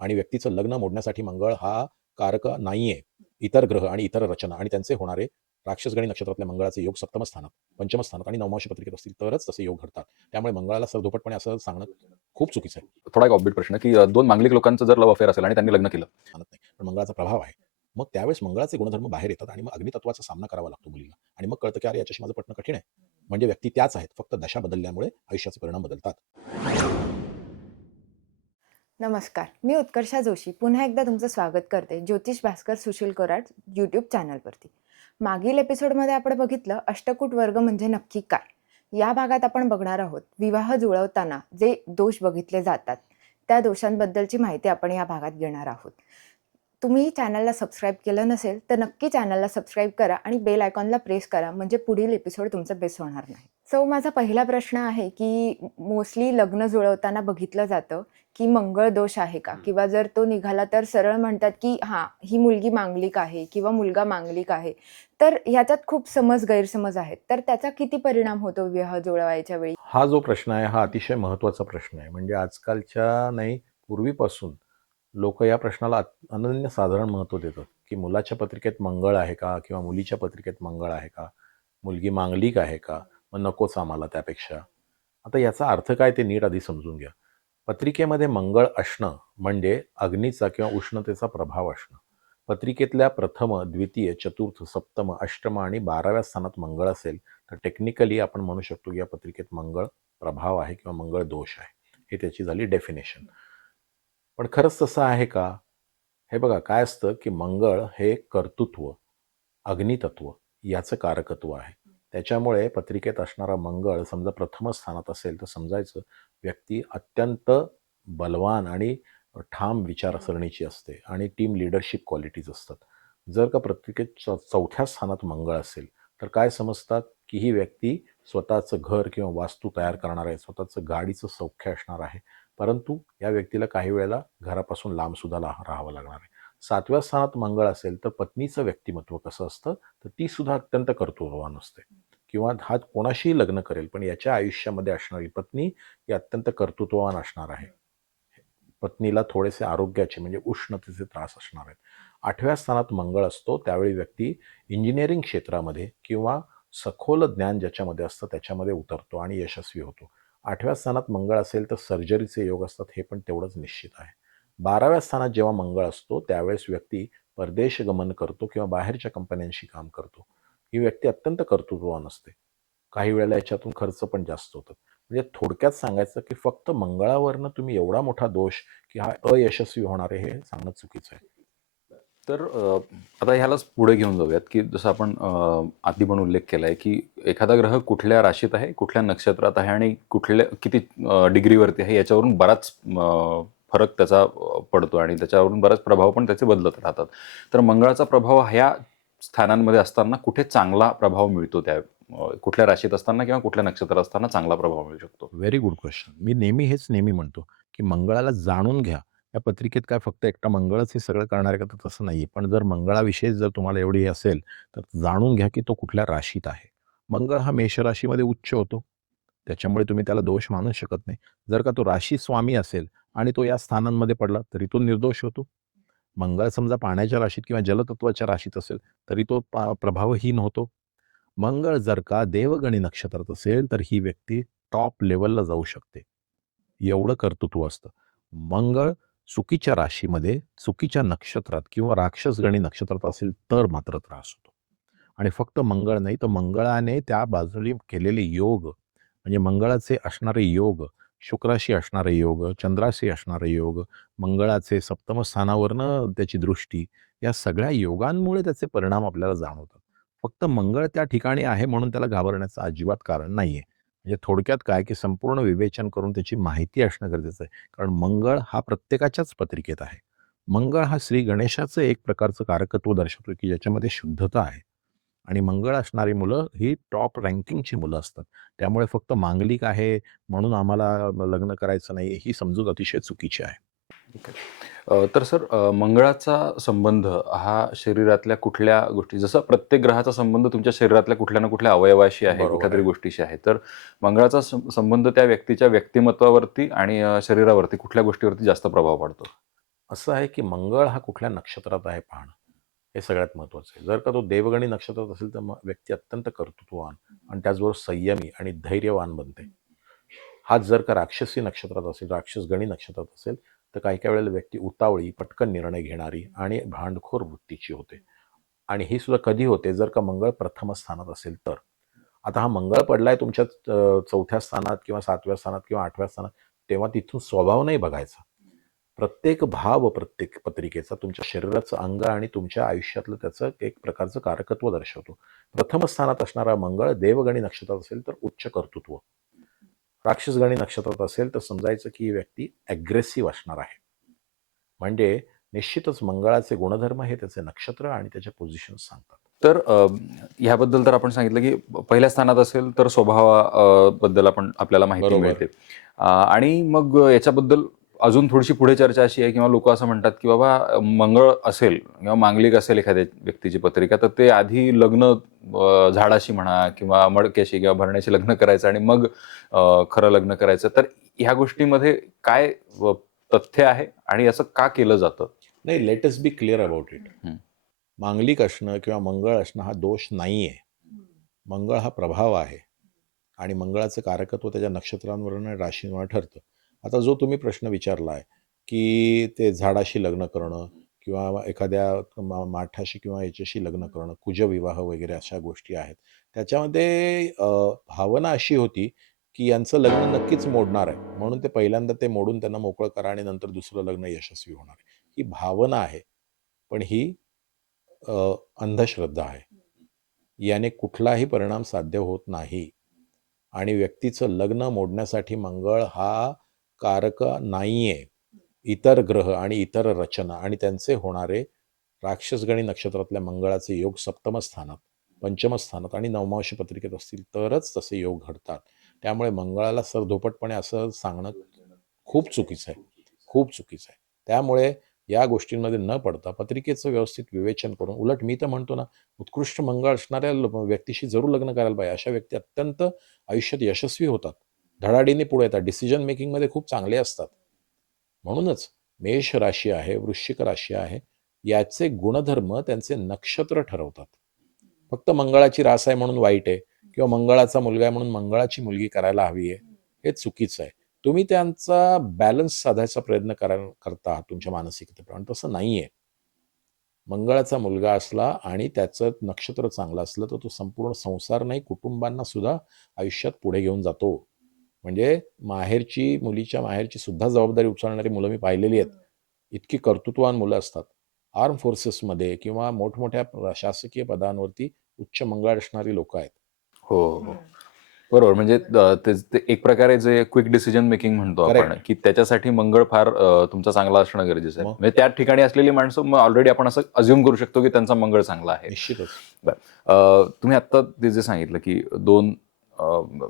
आणि व्यक्तीचं लग्न मोडण्यासाठी मंगळ हा कारक नाहीये. इतर ग्रह आणि इतर रचना आणि त्यांचे होणारे राक्षसगणी नक्षत्रातल्या मंगळाचे योग सप्तम स्थानात, पंचम स्थानात आणि नवमांश पत्रिकेत असतील तरच तसे योग घडतात. त्यामुळे मंगळाला सरधोपटपणे असं सांगणं खूप चुकीचं आहे. थोडा एक ऑफबीट प्रश्न की दोन मांगलिक लोकांचं जर लव्ह अफेअर असेल आणि त्यांनी लग्न केलं, मानत नाही. पण मंगळाचा प्रभाव आहे. मग त्यावेळेस मंगळाचे गुणधर्म बाहेर येतात आणि मग अग्नितत्वाचा सामना करावा लागतो मुलीला. आणि मग कळतं की अरे याच्याशी माझं पटणं कठीण आहे. म्हणजे व्यक्ती त्याच आहेत. फक्त दशा बदलल्यामुळे आयुष्याचे परिणाम बदलतात. नमस्कार, मी उत्कर्षा जोशी पुन्हा एकदा तुमचं स्वागत करते ज्योतिष भास्कर सुशील कोराट यूट्यूब चॅनलवरती. मागील एपिसोडमध्ये आपण बघितलं अष्टकूट वर्ग म्हणजे नक्की काय. या भागात आपण बघणार आहोत विवाह जुळवताना जे दोष बघितले जातात त्या दोषांबद्दलची माहिती आपण या भागात घेणार आहोत. तुम्ही चॅनलला सबस्क्राईब केलं नसेल तर नक्की चॅनलला सबस्क्राईब करा आणि बेल आयकॉनला प्रेस करा, म्हणजे पुढील एपिसोड तुमचं मिस होणार नाही. सो माझा पहिला प्रश्न आहे की मोस्टली लग्न जुळवताना बघितलं जातं की मंगळ दोष आहे का, किंवा जर तो निघाला तर सरळ म्हणतात की हां, ही मुलगी मांगलिक आहे किंवा मुलगा मांगलिक आहे. तर ह्याच्यात खूप गैरसमज आहेत. तर त्याचा किती परिणाम होतो विवाह जुळवायच्या वेळी? हा जो प्रश्न आहे हा अतिशय महत्त्वाचा प्रश्न आहे. म्हणजे आजकालच्या नाही, पूर्वीपासून लोक या प्रश्नाला अनन्यसाधारण महत्त्व देतात, की मुलाच्या पत्रिकेत मंगळ आहे का किंवा मुलीच्या पत्रिकेत मंगळ आहे का, मुलगी मांगलिक आहे का, मग नकोच आम्हाला त्यापेक्षा. आता याचा अर्थ काय ते नीट आधी समजून घ्या. पत्रिकेमध्ये मंगळ असणं म्हणजे अग्नीचा किंवा उष्णतेचा प्रभाव असणं. पत्रिकेतल्या प्रथम, द्वितीय, चतुर्थ, सप्तम, अष्टम आणि 12व्या स्थानात मंगळ असेल तर टेक्निकली आपण म्हणू शकतो की या पत्रिकेत मंगळ प्रभाव आहे किंवा मंगळ दोष आहे. ही त्याची झाली डेफिनेशन. पण खरंच तसं आहे का? हे बघा काय असतं की मंगळ हे कर्तृत्व, अग्नितत्व याचं कारकत्व आहे. त्याच्यामुळे पत्रिकेत असणारा मंगळ समजा प्रथम स्थानात असेल तर समजायचं व्यक्ती अत्यंत बलवान आणि ठाम विचारसरणीची असते आणि टीम लीडरशिप क्वालिटीज असतात. जर का पत्रिकेत चौथ्या स्थानात मंगळ असेल तर काय समजतात की ही व्यक्ती स्वतःचं घर किंवा वास्तू तयार करणार आहे, स्वतःचं गाडीचं सौख्य असणार आहे. परंतु या व्यक्तीला काही वेळेला घरापासून लांबसुद्धा राहावं लागणार आहे. 7व्या स्थानात मंगळ असेल तर पत्नीचं व्यक्तिमत्व कसं असतं, तर ती सुद्धा अत्यंत कर्तृत्ववान असते. किंवा हा कोणाशीही लग्न करेल पण याच्या आयुष्यामध्ये असणारी पत्नी ही अत्यंत कर्तृत्ववान असणार आहे. पत्नीला थोडेसे आरोग्याचे म्हणजे उष्णतेचे त्रास असणार आहेत. 8व्या स्थानात मंगळ असतो त्यावेळी व्यक्ती इंजिनिअरिंग क्षेत्रामध्ये किंवा सखोल ज्ञान ज्याच्यामध्ये असतं त्याच्यामध्ये उतरतो आणि यशस्वी होतो. 8व्या स्थानात मंगळ असेल तर सर्जरीचे योग असतात, हे पण तेवढंच निश्चित आहे. 12व्या स्थानात जेव्हा मंगळ असतो त्यावेळेस व्यक्ती परदेश गमन करतो किंवा बाहेरच्या कंपन्यांशी काम करतो. ही व्यक्ती अत्यंत कर्तृत्ववान असते. काही वेळेला याच्यातून खर्च पण जास्त होतात. म्हणजे थोडक्यात सांगायचं की फक्त मंगळावरनं तुम्ही एवढा मोठा दोष की हा अयशस्वी होणार आहे हे सांगणं चुकीचं आहे. तर आता ह्यालाच पुढे घेऊन जाऊयात की जसं आपण आधी पण उल्लेख केला आहे की एखादा ग्रह कुठल्या राशीत आहे, कुठल्या नक्षत्रात आहे आणि कुठल्या किती डिग्रीवरती आहे याच्यावरून बराच फरक त्याचा पडतो आणि त्याच्यावरून बराच प्रभाव पण त्याचे बदलत राहतात. तर मंगळाचा प्रभाव ह्या स्थानांमध्ये असताना कुठे चांगला प्रभाव मिळतो, त्या कुठल्या राशीत असताना किंवा कुठल्या नक्षत्रात असताना चांगला प्रभाव मिळू शकतो? Very good question. मी नेहमी म्हणतो, की मंगळाला जाणून घ्या. या पत्रिकेत काय फक्त एकटा मंगळच हे सगळं करणार आहे का? तर तसं नाहीये. पण जर मंगळाविषयी जर तुम्हाला एवढी हे असेल, तर जाणून घ्या, की तो कुठल्या राशीत आहे. मंगळ हा मेष राशीमध्ये उच्च होतो. त्याच्यामुळे तुम्ही त्याला दोष मानू शकत नाही. जर का तो राशी स्वामी असेल आणि तो या स्थानांमध्ये पडला, तरी तो निर्दोष होतो. मंगळ समजा पाण्याच्या राशीत किंवा जलतत्वाच्या राशीत असेल, तरी तो प्रभावहीन होतो. मंगळ जर का देवगणी नक्षत्रात असेल, तर ही व्यक्ती टॉप लेव्हलला जाऊ शकते. एवढं कर्तृत्व असतं. मंगळ चुकीच्या राशीमध्ये, चुकीच्या नक्षत्रात किंवा राक्षसगणी नक्षत्रात असेल तर मात्र त्रास होतो. आणि फक्त मंगळ नाही, तर मंगळाने त्या बाजूने केलेले योग, म्हणजे मंगळाचे असणारे योग, शुक्राशी असणारे योग, चंद्राशी असणारे योग, मंगळाचे सप्तम स्थानावरनं त्याची दृष्टी, या सगळ्या योगांमुळे त्याचे परिणाम आपल्याला जाणवतात. फक्त मंगळ त्या ठिकाणी आहे म्हणून त्याला घाबरण्याचं अजिबात कारण नाहीये. म्हणजे थोडक्यात काय, की संपूर्ण विवेचन करून त्याची माहिती असणं गरजेचं आहे. कारण मंगळ हा प्रत्येकाच्याच पत्रिकेत आहे. मंगळ हा श्री गणेशाचं एक प्रकारचं कारकत्व दर्शवतो, की ज्याच्यामध्ये शुद्धता आहे. आणि मंगळ असणारी मुलं ही टॉप रँकिंगची मुलं असतात. त्यामुळे फक्त मांगलिक आहे म्हणून आम्हाला लग्न करायचं नाही, ही समजूत अतिशय चुकीची आहे. तर सर मंगळाचा संबंध हा शरीरातल्या कुठल्या गोष्टी, जसं प्रत्येक ग्रहाचा संबंध तुमच्या शरीरातल्या कुठल्या ना कुठल्या अवयवाशी आहे, बरोबर कुठल्या तरी आहे. गोष्टीशी आहे, तर मंगळाचा संबंध त्या व्यक्तीच्या व्यक्तिमत्वावरती आणि शरीरावरती कुठल्या गोष्टीवरती जास्त प्रभाव पडतो? असं आहे की मंगळ हा कुठल्या नक्षत्रात आहे पाहणं हे सगळ्यात महत्त्वाचं आहे. जर का तो देवगणी नक्षत्रात असेल तर मग व्यक्ती अत्यंत कर्तृत्ववान आणि त्याचबरोबर संयमी आणि धैर्यवान बनते. हाच जर का राक्षसी नक्षत्रात असेल, राक्षसगणी नक्षत्रात असेल, तर काही-काही वेळेला व्यक्ती उतावळी, पटकन निर्णय घेणारी आणि भांडखोर वृत्तीची होते. आणि ही सुद्धा कधी होते, जर का मंगळ प्रथम स्थानात असेल तर. आता हा मंगळ पडलाय तुमच्या 4थ्या स्थानात किंवा 7व्या स्थानात किंवा 8व्या स्थानात, तेव्हा तिथून स्वभाव नाही बघायचा. प्रत्येक भाव प्रत्येक पत्रिकेचा तुमच्या शरीराचं अंग आणि तुमच्या आयुष्यातलं त्याचं एक प्रकारचं कारकत्व दर्शवतो. प्रथम स्थानात असणारा मंगळ देवगणी नक्षत्रात असेल तर उच्च कर्तृत्व. राक्षसगणी नक्षत्रात असेल तर समजायचं की ही व्यक्ती ॲग्रेसिव्ह असणार आहे. म्हणजे निश्चितच मंगळाचे गुणधर्म हे त्याचे नक्षत्र आणि त्याचे पोझिशन्स सांगतात. तर ह्याबद्दल तर आपण सांगितलं की पहिल्या स्थानात असेल तर बद्दल आपल्याला माहिती बरोबर. मिळते. आणि मग याच्याबद्दल अजून थोडीशी पुढे चर्चा अशी आहे किंवा लोक असं म्हणतात की बाबा मंगळ असेल किंवा मांगलिक असेल एखाद्या व्यक्तीची पत्रिका तर ते आधी लग्न झाडाशी म्हणा किंवा मडक्याशी किंवा भरण्याशी लग्न करायचं आणि मग खरं लग्न करायचं. तर ह्या गोष्टीमध्ये काय तथ्य आहे आणि असं का केलं जातं? नाही, let us B clear about it. हं. मांगलिक असणं किंवा मंगळ असणं हा दोष नाही आहे. मंगळ हा प्रभाव आहे आणि मंगळाचं कारकत्व त्याच्या नक्षत्रांवरून आणि राशींवर ठरतं. आता जो तुम्ही प्रश्न विचारला आहे की ते झाडाशी लग्न करणं किंवा एखाद्या माठाशी किंवा याच्याशी लग्न करणं, कुजविवाह वगैरे अशा गोष्टी आहेत. त्याच्यामध्ये भावना अशी होती की यांचं लग्न नक्कीच मोडणार आहे. म्हणून ते पहिल्यांदा ते मोडून त्यांना मोकळं करा आणि नंतर दुसरं लग्न यशस्वी होणार आहे. ही भावना आहे. पण ही अंधश्रद्धा आहे. याने कुठलाही परिणाम साध्य होत नाही आणि व्यक्तीचं लग्न मोडण्यासाठी मंगळ हा कारक नाही आहे. इतर ग्रह आणि इतर रचना आणि त्यांचे होणारे राक्षसगणी नक्षत्रातल्या मंगळाचे योग सप्तम स्थानात, पंचम स्थानात आणि नवमांश पत्रिकेत असतील तरच तसे योग घडतात. त्यामुळे मंगळाला सरधोपटपणे असं सांगणं खूप चुकीचं आहे. खूप चुकीचं आहे. त्यामुळे या गोष्टींमध्ये न पडता पत्रिकेचं व्यवस्थित विवेचन करून, उलट मी तर म्हणतो ना, उत्कृष्ट मंगळ असणाऱ्या व्यक्तीशी जरूर लग्न करायला पाहिजे. अशा व्यक्ती अत्यंत आयुष्यात यशस्वी होतात. धडाडीने पुढे येतात. डिसिजन मेकिंगमध्ये खूप चांगले असतात. म्हणूनच मेष राशी आहे, वृश्चिक राशी आहे, याचे गुणधर्म त्यांचे नक्षत्र ठरवतात. फक्त मंगळाची रास आहे म्हणून वाईट आहे किंवा मंगळाचा मुलगा आहे म्हणून मंगळाची मुलगी करायला हवी आहे, हे चुकीचं आहे. तुम्ही त्यांचा बॅलन्स साधायचा प्रयत्न करता आहात तुमच्या मानसिकतेप्रमाणे. तसं नाही आहे. मंगळाचा मुलगा असला आणि त्याचं नक्षत्र चांगलं असलं तर तो संपूर्ण संसार नाही, कुटुंबांना सुद्धा आयुष्यात पुढे घेऊन जातो. म्हणजे मुलीच्या माहेरची सुद्धा जबाबदारी उचलणारी मुलं मी पाहिलेली आहेत. इतकी कर्तृत्ववान मुलं असतात. आर्म फोर्सेसमध्ये किंवा मोठमोठ्या शासकीय पदांवरती उच्च मंगळ असणारी लोकं आहेत. हो, हो. बरोबर. म्हणजे ते एक प्रकारे जे क्विक डिसिजन मेकिंग म्हणतो आपण, Correct. की त्याच्यासाठी मंगळ फार तुमचा चांगला असणं गरजेचं आहे. मग? म्हणजे त्या ठिकाणी असलेली माणसं मग ऑलरेडी आपण असं अज्युम करू शकतो की त्यांचा मंगळ चांगला आहे. निश्चितच. तुम्ही आत्ता ते जे सांगितलं की 2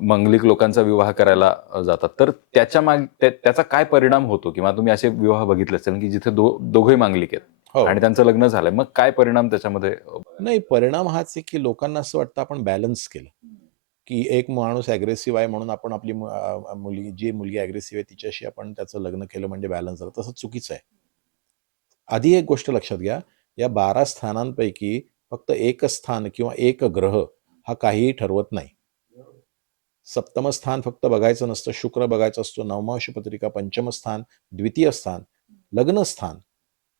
मंगलिक लोकांचा विवाह करायला जातात. तर त्याचा काय परिणाम होतो? किंवा तुम्ही असे विवाह बघितले असतील की जिथे दोघंही मांगलिक आहेत हो. आणि त्यांचं लग्न झालंय. मग काय परिणाम त्याच्यामध्ये नाही, परिणाम हाच आहे की लोकांना असं वाटतं आपण बॅलन्स केलं. की एक माणूस ॲग्रेसिव्ह आहे म्हणून आपण आपली मुलगी ॲग्रेसिव्ह आहे तिच्याशी आपण त्याचं लग्न केलं म्हणजे बॅलन्स झालं. तसं चुकीचं आहे. आधी एक गोष्ट लक्षात घ्या, या 12 स्थानांपैकी फक्त एक स्थान किंवा एक ग्रह हा काहीही ठरवत नाही. सप्तम स्थान फक्त बघायचं नसतं, शुक्र बघायचा असतो, नवमांश पत्रिका, पंचम स्थान, द्वितीय स्थान, लग्न स्थान,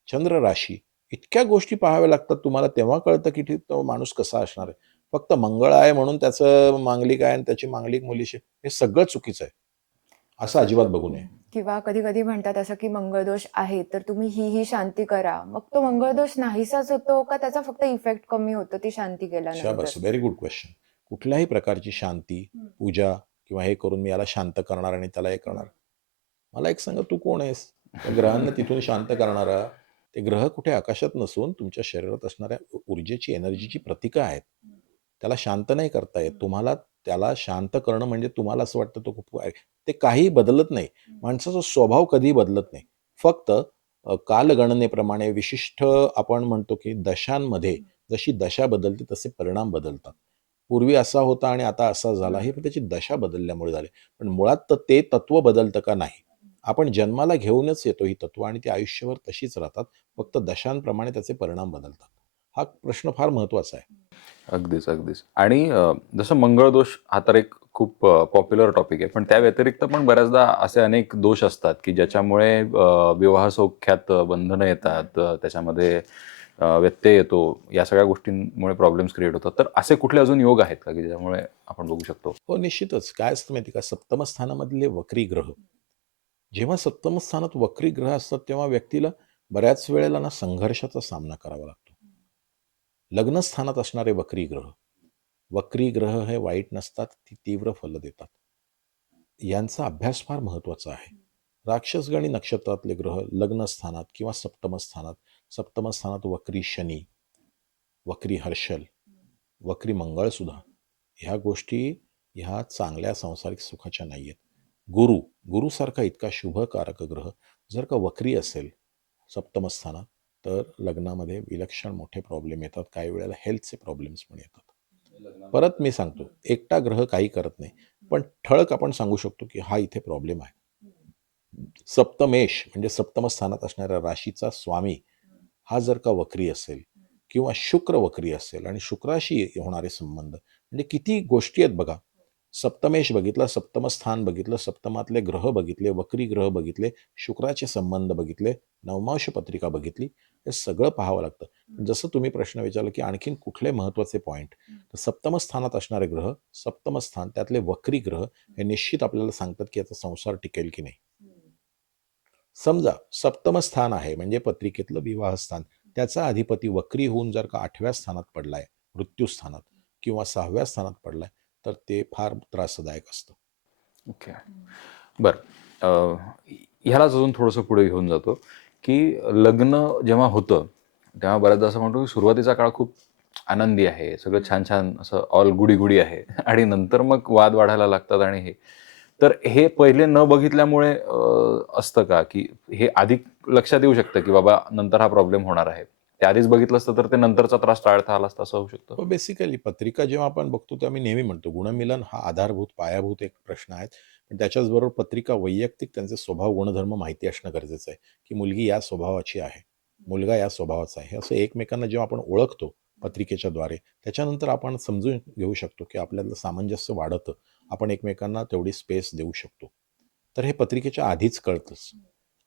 चंद्र राशी, इतक्या गोष्टी पाहाव्या लागतात तुम्हाला. तेव्हा कळतं की तो माणूस कसा असणार आहे. फक्त मंगळ आहे म्हणून त्याचं मांगलिक आहे आणि त्याची मांगलिक मुलीशी, हे सगळं चुकीचं आहे. असं अजिबात बघू नये. किंवा कधी-कधी म्हणतात असं, की मंगळदोष आहे, तर तुम्ही ही शांती करा. मग तो मंगळदोष नाहीसाच होतो का त्याचा फक्त इफेक्ट कमी होतो ती शांती केल्यानंतर? शाबास, व्हेरी गुड क्वेश्चन. कुठल्याही प्रकारची शांती, पूजा किंवा हे करून मी याला शांत करणार आणि त्याला हे करणार. मला एक सांगा, तू कोण आहेस? त्या ग्रहांना तिथून शांत करणारा. ते ग्रह कुठे आकाशात नसून तुमच्या शरीरात असणाऱ्या ऊर्जेची, एनर्जीची प्रतीकं आहेत. त्याला शांत नाही करता येत. तुम्हाला त्याला शांत करणं म्हणजे तुम्हाला असं वाटतं तो खूप आहे. ते काही बदलत नाही. माणसाचा स्वभाव कधीही बदलत नाही. फक्त कालगणनेप्रमाणे विशिष्ट आपण म्हणतो की दशांमध्ये जशी दशा बदलते तसे परिणाम बदलतात. पूर्वी असा होता आणि आता असा झाला, हे त्याची दशा बदलल्यामुळे झाले. पण मुळात तर ते तत्व बदलतं का? नाही. आपण जन्माला घेऊनच येतो ही तत्व आणि ती आयुष्यभर तशीच राहतात. फक्त दशांप्रमाणे त्याचे परिणाम बदलतात. हा प्रश्न फार महत्त्वाचा आहे. अगदीच, अगदीच. आणि जसं मंगळदोष हा तर एक खूप पॉप्युलर टॉपिक आहे. पण त्या व्यतिरिक्त पण बऱ्याचदा असे अनेक दोष असतात, की ज्याच्यामुळे विवाह सौख्यात बंधनं येतात. त्याच्यामध्ये व्यत्यय येतो. या सगळ्या गोष्टींमुळे प्रॉब्लेम्स क्रिएट होतात. तर असे कुठले अजून योग आहेत का, की ज्यामुळे आपण बघू शकतो? हो, निश्चितच. काय असतं माहिती का, सप्तम स्थानामधले वक्री ग्रह, जेव्हा सप्तम स्थानात वक्री ग्रह असतात, तेव्हा व्यक्तीला बऱ्याच वेळेला ना संघर्षाचा सामना करावा लागतो. लग्न स्थानात असणारे वक्री ग्रह हे वाईट नसतात, ती तीव्र फलं देतात. यांचा अभ्यास फार महत्त्वाचा आहे. राक्षसगणी नक्षत्रातले ग्रह लग्न स्थानात किंवा सप्तम स्थानात वक्री शनी, वक्री हर्षल, वक्री मंगळसुद्धा, ह्या गोष्टी ह्या चांगल्या सांसारिक सुखाच्या नाही आहेत. गुरुसारखा इतका शुभकारक ग्रह जर का वक्री असेल सप्तम स्थानात, तर लग्नामध्ये विलक्षण मोठे प्रॉब्लेम येतात. काही वेळेला हेल्थचे प्रॉब्लेम्स पण येतात. परत मी सांगतो, एकटा ग्रह काही करत नाही. पण ठळक आपण सांगू शकतो, की हा इथे प्रॉब्लेम आहे. सप्तमेश म्हणजे सप्तम स्थानात असणाऱ्या राशीचा स्वामी हा जर का वक्री असेल किंवा शुक्र वक्री असेल आणि शुक्राशी होणारे संबंध, म्हणजे किती गोष्टी आहेत बघा. सप्तमेश बघितलं, सप्तम स्थान बघितलं, सप्तमातले ग्रह बघितले, वक्री ग्रह बघितले, शुक्राचे संबंध बघितले, नवमांश पत्रिका बघितली, हे सगळं पाहावं लागतं. जसं तुम्ही प्रश्न विचारला की आणखीन कुठले महत्त्वाचे पॉईंट, तर सप्तम स्थानात असणारे ग्रह, सप्तम स्थान त्यातले वक्री ग्रह हे निश्चित आपल्याला सांगतात की याचा संसार टिकेल की नाही. समजा सप्तम स्थान आहे म्हणजे पत्रिकेतलं विवाहस्थान, त्याचा अधिपती वक्री होऊन जर का 8व्या स्थानात पडलाय, मृत्यूस्थानात किंवा 6व्या स्थानात पडलाय, तर ते फार त्रासदायक असतं. ओके. बरं. ह्यालाच अजून थोडंसं पुढे घेऊन जातो, की लग्न जेव्हा होतं, तेव्हा बऱ्याचदा असं म्हणतो, की सुरुवातीचा काळ खूप आनंदी आहे. सगळं छान-छान असं ऑल गुडी-गुडी आहे आणि नंतर मग वाद वाढायला लागतात आणि हे. तर हे पहिले न बघितल्यामुळे असतं का, की हे आधी लक्षात येऊ शकतं, की बाबा नंतर हा प्रॉब्लेम होणार आहे. ते आधीच बघितलं असतं तर ते नंतरचा त्रास टाळता आला असता, असं होऊ शकतं? हो, बेसिकली पत्रिका जेव्हा आपण बघतो तेव्हा मी नेहमी म्हणतो गुणमिलन हा आधारभूत, पायाभूत एक प्रश्न आहे. पण त्याच्याचबरोबर पत्रिका वैयक्तिक त्यांचे स्वभाव, गुणधर्म माहिती असणं गरजेचं आहे, की मुलगी या स्वभावाची आहे, मुलगा या स्वभावाचा आहे. असं एकमेकांना जेव्हा आपण ओळखतो पत्रिकेच्या द्वारे, त्याच्यानंतर आपण समजून घेऊ शकतो, की आपल्याला सामंजस्य वाढतं. आपण एकमेकांना तेवढी स्पेस देऊ शकतो. तर हे पत्रिकेच्या आधीच कळतंच.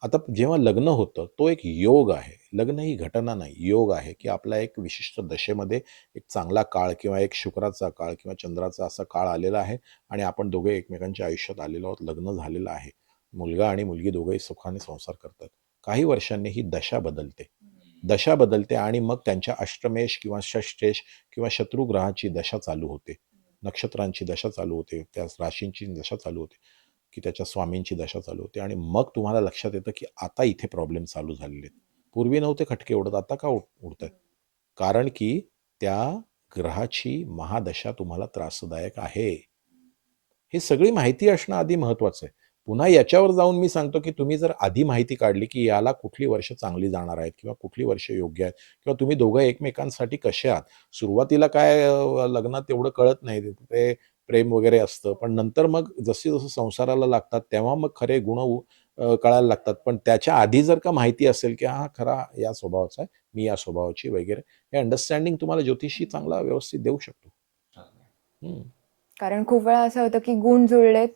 आता जेव्हा लग्न होतं, तो एक योग आहे. लग्न ही घटना नाही, योग आहे, की आपला एक विशिष्ट दशेमध्ये एक चांगला काळ किंवा एक शुक्राचा काळ किंवा चंद्राचा असा काळ आलेला आहे आणि आपण दोघे एकमेकांच्या आयुष्यात आलेलो आहोत. लग्न झालेलं आहे. मुलगा आणि मुलगी दोघेही सुखाने संसार करतात. काही वर्षांनी ही दशा बदलते. दशा बदलते आणि मग त्यांच्या अष्टमेश किंवा षष्टेश किंवा शत्रुग्रहाची दशा चालू होते. नक्षत्रांची दशा चालू होते. त्या राशींची दशा चालू होते, की त्याच्या स्वामींची दशा चालू होते आणि मग तुम्हाला लक्षात येतं, की आता इथे प्रॉब्लेम चालू झालेले आहेत. पूर्वी नव्हते खटके उडत, आता का उडतायत? कारण की त्या ग्रहाची महादशा तुम्हाला त्रासदायक आहे. ही सगळी माहिती असणं आधी महत्त्वाचं आहे. पुन्हा याच्यावर जाऊन मी सांगतो, की तुम्ही जर आधी माहिती काढली, की याला कुठली वर्ष चांगली जाणार आहेत किंवा कुठली वर्ष योग्य आहेत किंवा तुम्ही दोघं एकमेकांसाठी कसे आहात. सुरुवातीला काय लग्नात एवढं कळत नाही. ते प्रेम वगैरे असतं. पण नंतर मग जसं-जसं संसाराला लागतात, तेव्हा मग खरे गुण कळायला लागतात. पण त्याच्या आधी जर का माहिती असेल, की हा खरा या स्वभावाचा आहे, मी या स्वभावाची वगैरे, हे अंडरस्टँडिंग तुम्हाला ज्योतिषी चांगला व्यवस्थित देऊ शकतो. हं. कारण खूप वेळा असं होतं, की गुण जुळलेत,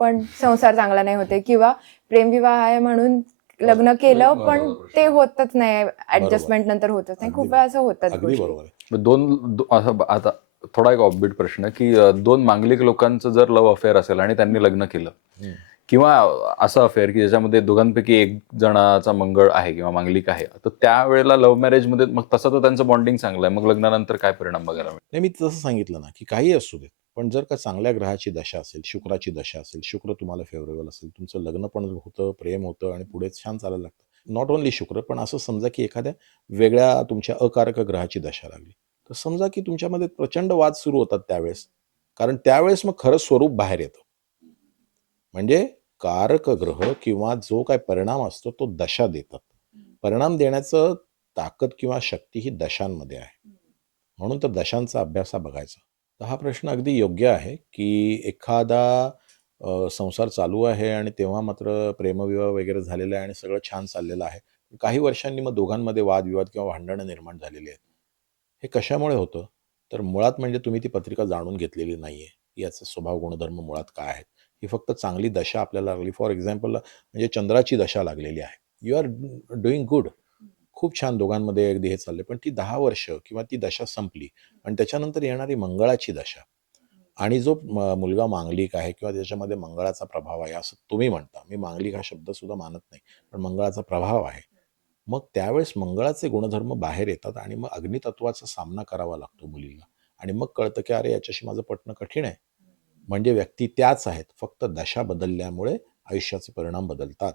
पण संसार चांगला नाही होत आहे किंवा प्रेमविवाह आहे म्हणून लग्न केलं, पण ते होतच नाही, बरोबर. ॲडजस्टमेंट नंतर होतच नाही. अगदी खूप वेळा बरोबर. असं होतात अगदी गोष्टी. बरोबर आहे. मग आता थोडा एक ऑफबीट प्रश्न, की दोन मांगलिक लोकांचं जर लव्ह अफेअर असेल आणि त्यांनी लग्न केलं हं. किंवा असं अफेअर की ज्याच्यामध्ये दोघांपैकी एक जणाचा मंगळ आहे किंवा मांगलिक आहे, तर त्यावेळेला लव्ह मॅरेजमध्ये मग तसं तर त्यांचं बॉन्डिंग चांगलं आहे. मग लग्नानंतर काय परिणाम बघायला मिळेल? नाही, मी तसं सांगितलं ना, की काही असू देत. पण जर का चांगल्या ग्रहाची दशा असेल, शुक्राची दशा असेल, शुक्र तुम्हाला फेव्हरेबल असेल, तुमचं लग्न पण होतं, प्रेम होतं आणि पुढे छान चालायला लागतं. नॉट ओन्ली शुक्र, पण असं समजा, की एखाद्या वेगळ्या तुमच्या अकारक ग्रहाची दशा लागली. तर समजा, की तुमच्यामध्ये प्रचंड वाद सुरू होतात त्यावेळेस. कारण त्यावेळेस मग खरं स्वरूप बाहेर येतं. म्हणजे कारक ग्रह किंवा जो काही परिणाम असतो तो दशा देतात. परिणाम देण्याचं ताकद किंवा शक्ती ही दशांमध्ये आहे. म्हणून तर दशांचा अभ्यास हा बघायचा. तर हा प्रश्न अगदी योग्य आहे, की एखादा संसार चालू आहे आणि तेव्हा मात्र प्रेमविवाह वगैरे झालेला आहे आणि सगळं छान चाललेलं आहे. काही वर्षांनी मग दोघांमध्ये वादविवाद किंवा भांडणं निर्माण झालेली आहेत. हे कशामुळे होतं? तर मुळात म्हणजे तुम्ही ती पत्रिका जाणून घेतलेली नाहीये. याचा स्वभाव गुणधर्म मुळात काय आहेत? ही फक्त चांगली दशा आपल्याला लागली. फॉर एक्झाम्पल म्हणजे चंद्राची दशा लागलेली आहे. You are doing good. खूप छान दोघांमध्ये अगदी हे चाललंय. पण ती 10 वर्ष किंवा ती दशा संपली आणि त्याच्यानंतर येणारी मंगळाची दशा आणि जो मुलगा मांगलिक आहे किंवा त्याच्यामध्ये मंगळाचा प्रभाव आहे असं तुम्ही म्हणता. मी मांगलिक हा शब्दसुद्धा मानत नाही. पण मंगळाचा प्रभाव आहे. मग त्यावेळेस मंगळाचे गुणधर्म बाहेर येतात आणि मग अग्नितत्वाचा सामना करावा लागतो मुलीला आणि मग कळतं की अरे याच्याशी माझं पटणं कठीण आहे. म्हणजे व्यक्ती त्याच आहेत. फक्त दशा बदलल्यामुळे आयुष्याचे परिणाम बदलतात.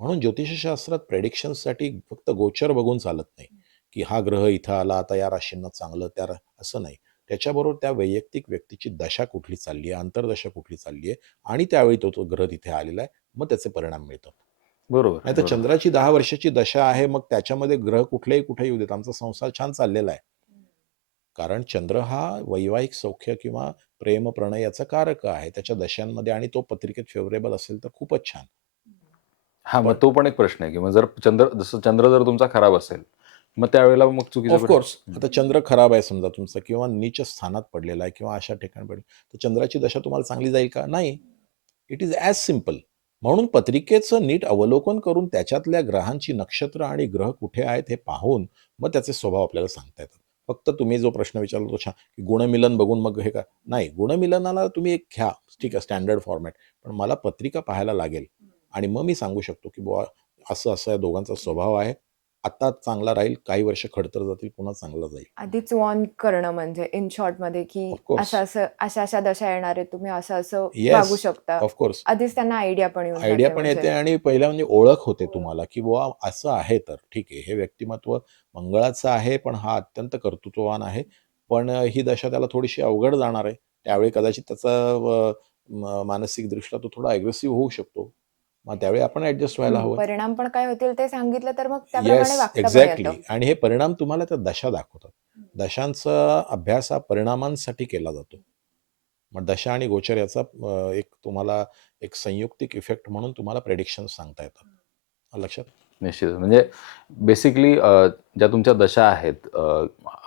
म्हणून ज्योतिषशास्त्रात प्रेडिक्शन्ससाठी फक्त गोचर बघून चालत नाही, की हा ग्रह इथं आला, आता या राशींना चांगलं, असं नाही. त्याच्याबरोबर त्या वैयक्तिक व्यक्तीची दशा कुठली चालली आहे, अंतर्दशा कुठली चालली आहे आणि त्यावेळी तो ग्रह तिथे आलेला आहे. मग त्याचे परिणाम मिळतात. बरोबर, नाहीतर बरोबर. चंद्राची 10 वर्षाची दशा आहे, मग त्याच्यामध्ये ग्रह कुठलेही कुठे येऊ देत. आमचा संसार छान चाललेला आहे. कारण चंद्र हा वैवाहिक सौख्य किंवा प्रेम, प्रणय याचा कारक आहे. त्याच्या दशांमध्ये आणि तो पत्रिकेत फेव्हरेबल असेल तर खूपच छान. हां, मग पण तो पण एक प्रश्न आहे, की मग जर चंद्र जर तुमचा खराब असेल, मग त्यावेळेला मग चुकीचं ऑफ घडेल. कोर्स आता चंद्र खराब आहे समजा तुमचा किंवा नीच स्थानात पडलेला आहे किंवा अशा ठिकाणी पडले, तर चंद्राची दशा तुम्हाला चांगली जाईल का? नाही. It is as simple. म्हणून पत्रिकेचं नीट अवलोकन करून त्याच्यातल्या ग्रहांची नक्षत्र आणि ग्रह कुठे आहेत हे पाहून मग त्याचे स्वभाव आपल्याला सांगता येतात. फक्त तुम्ही जो प्रश्न विचारला तो छान, की गुणमिलन बघून मग हे का नाही, गुणमिलनाला तुम्ही एक घ्या, ठीक आहे, स्टँडर्ड फॉर्मॅट. पण मला पत्रिका पाहायला लागेल आणि मग मी सांगू शकतो, की बुवा असं-असं या दोघांचा स्वभाव आहे. आता चांगला राहील, काही वर्ष खडतर जातील, पुन्हा चांगला जाईल. आधीच वॉर्न करणं म्हणजे इन शॉर्टमध्ये, की ऑफ कोर्स. असं-असं, अशा-अशा दशा येणार आहे, तुम्ही असं-असं वागू येस, शकता. Of course. आधीच त्यांना आयडिया पण येऊन आयडिया जाते पण म्हणजे. येते आणि पहिला म्हणजे ओळख होते तुम्हाला, की बुवा असं आहे तर ठीक आहे. हे व्यक्तिमत्व मंगळाचं आहे, पण हा अत्यंत कर्तृत्ववान आहे. पण ही दशा त्याला थोडीशी अवघड जाणार आहे. त्यावेळी कदाचित त्याचा मानसिकदृष्ट्या तो थोडा अग्रेसिव्ह होऊ शकतो. मग त्यावेळी आपण ॲडजस्ट व्हायला हवं. परिणाम पण काय होतील ते सांगितलं तर मग त्याप्रमाणे येस, वागता पण येतं. एक्झॅक्टली. आणि हे परिणाम तुम्हाला त्या दशा दाखवतात. दशांचा अभ्यास हा परिणामांसाठी केला जातो. मग दशा आणि गोचर याचा एक तुम्हाला एक संयुक्तिक इफेक्ट म्हणून तुम्हाला प्रेडिक्शन्स सांगता येतात. आलं लक्षात? निश्चितच. म्हणजे बेसिकली ज्या तुमच्या दशा आहेत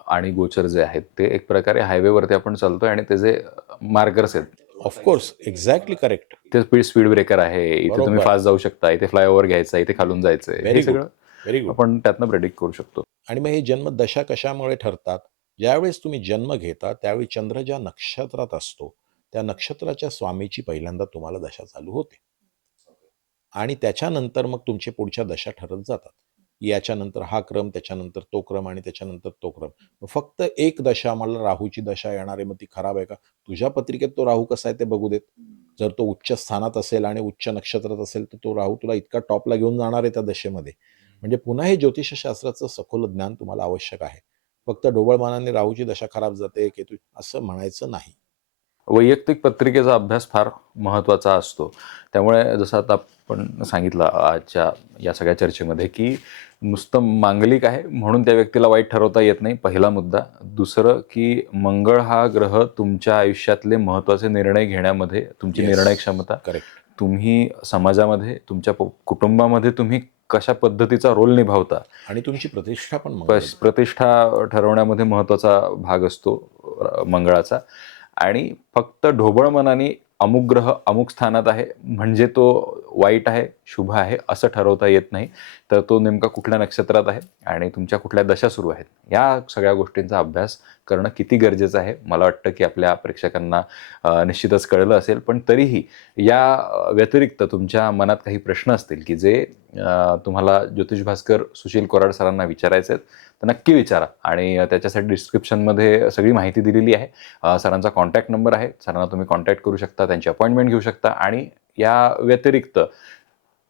आणि गोचर जे आहेत, ते एक प्रकारे हायवेवरती आपण चालतोय आणि ते जे मार्कर्स आहेत, ऑफकोर्स, एक्झॅक्टली करेक्ट. ते स्पीड ब्रेकर आहे, इथे तुम्ही बरोबर. फास्ट जाऊ शकता, इथे फ्लायओव्हर घ्यायचा, इथे खालून जायचंय, हे व्हेरी गुड, सगळं व्हेरी गुड. आपण त्यातनं प्रेडिक्ट करू शकतो. आणि मग हे जन्म दशा कशामुळे ठरतात? ज्यावेळेस तुम्ही जन्म घेता, त्यावेळी चंद्र ज्या नक्षत्रात असतो, त्या नक्षत्राच्या स्वामीची पहिल्यांदा तुम्हाला दशा चालू होते. आणि त्याच्यानंतर मग तुमच्या पुढच्या दशा ठरत जातात. याच्यानंतर हा क्रम, त्याच्यानंतर तो क्रम आणि त्याच्यानंतर तो क्रम. मग फक्त एक दशा मला राहूची दशा येणार आहे, मग ती खराब आहे का? तुझ्या पत्रिकेत तो राहू कसा आहे ते बघू देत. जर तो उच्च स्थानात असेल आणि उच्च नक्षत्रात असेल, तर तो राहू तुला इतका टॉपला घेऊन जाणार आहे त्या दशेमध्ये. म्हणजे पुन्हा हे ज्योतिषशास्त्राचं सखोल ज्ञान तुम्हाला आवश्यक आहे. फक्त ढोबळमानाने राहूची दशा खराब जाते, केतू असं म्हणायचं नाही. वैयक्तिक पत्रिकेचा अभ्यास फार महत्त्वाचा असतो. त्यामुळे जसं आता आपण सांगितलं आजच्या या सगळ्या चर्चेमध्ये, की नुसतं मांगलिक आहे म्हणून त्या व्यक्तीला वाईट ठरवता येत नाही, पहिला मुद्दा. दुसरं, की मंगळ हा ग्रह तुमच्या आयुष्यातले महत्त्वाचे निर्णय घेण्यामध्ये तुमची येस, निर्णय क्षमता, करेक्ट. तुम्ही समाजामध्ये, तुमच्या कुटुंबामध्ये तुम्ही कशा पद्धतीचा रोल निभावता, आणि तुमची प्रतिष्ठा पण मंगळ. प्रतिष्ठा ठरवण्यामध्ये महत्त्वाचा भाग असतो मंगळाचा. आणि फक्त ढोबळ मनाने अमुक ग्रह अमुक स्थानात आहे म्हणजे तो वाईट आहे, शुभ आहे असं ठरवता येत नाही. तर तो नेमका कुठल्या नक्षत्रात आहे आणि तुमच्या कुठल्या दशा सुरू आहेत, या सगळ्या गोष्टींचा अभ्यास करणं किती गरजेचं आहे, मला वाटतं की आपल्या प्रेक्षकांना निश्चितच कळलं असेल. पण तरीही या व्यतिरिक्त तुमच्या मनात काही प्रश्न असतील की जे तुम्हाला ज्योतिष भास्कर सुशील कोराड सरांना विचारायचे आहेत, तर नक्की विचारा. आणि त्याच्यासाठी डिस्क्रिप्शनमध्ये सगळी माहिती दिलेली आहे. सरांचा कॉन्टॅक्ट नंबर आहे, सरांना तुम्ही कॉन्टॅक्ट करू शकता, त्यांची अपॉइंटमेंट घेऊ शकता. आणि या व्यतिरिक्त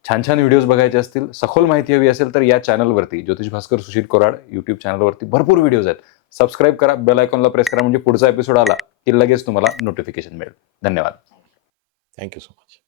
छान छान व्हिडिओज बघायचे असतील, सखोल माहिती हवी असेल, तर या चॅनलवरती ज्योतिष भास्कर सुशील कोराड यूट्यूब चॅनलवरती भरपूर व्हिडिओज आहेत. सबस्क्राईब करा, बेल आयकॉनला प्रेस करा, म्हणजे पुढचा एपिसोड आला की लगेच तुम्हाला नोटिफिकेशन मिळेल. धन्यवाद. Thank you so much.